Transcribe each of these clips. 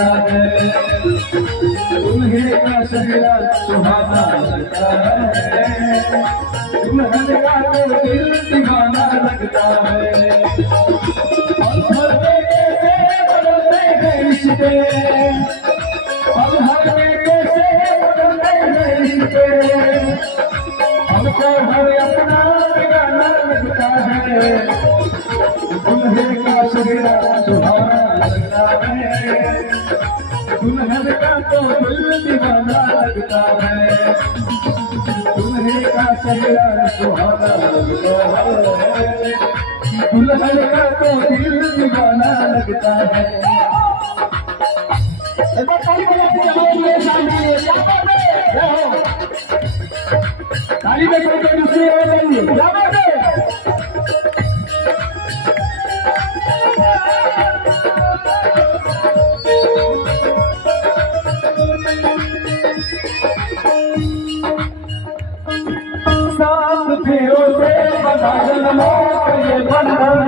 लगता है, दुल्हे का चेहरा सुहाना लगता है, दुल्हन का तो दिल दीवाना लगता है। अब हर बेटे से बदलते हैं रिश्ते, अब हर बेटे से बदलते हैं रिश्ते, हमको हर अपना बेगाना लगता है, दुल्हे का चेहरा सुहाना लगता है, दुल्हन का तो दिल दीवाना लगता है, दुल्हे का चेहरा सुहाना लगता है, दुल्हन का तो दिल दीवाना लगता है। ताली में कोई दूसरी आवाज आई है, क्या बात है? सात फेरों से बना जन्मों का ये बंधन,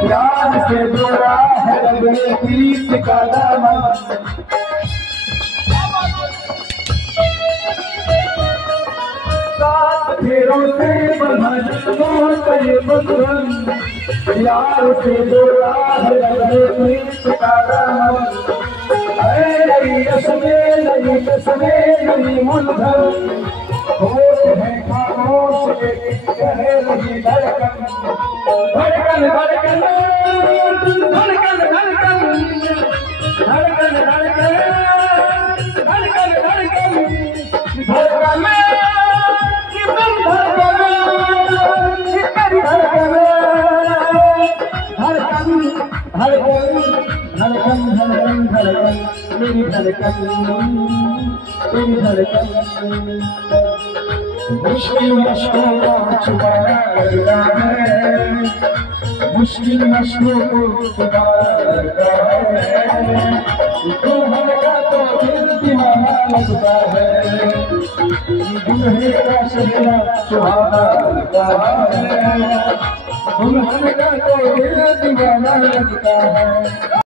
प्यार से जोड़ा है रब ने प्रीत का दामन। सात फेरों से बना जन्मों का ये बंधन, प्यार से जोड़ा है रब ने प्रीत का दामन। नई रस्में नई कसमें नई मुल्झन, होश है खामोश लेकिन कहे रही धड़कन, धड़कन धड़कन धड़कन धड़कन धड़कन धड़कन धड़कन धड़कन धड़कन धड़कन धड़कन धड़कन मेरी धड़कन तेरी धड़कन। मुश्किल मशकों को छुपाना लगता है, मुश्किल मशकों को छुपाना लगता है, दुल्हन का तो दिल दीवाना लगता है, दुल्हे का चेहरा सुहाना लगता है, दुल्हन का तो दिल दीवाना लगता है।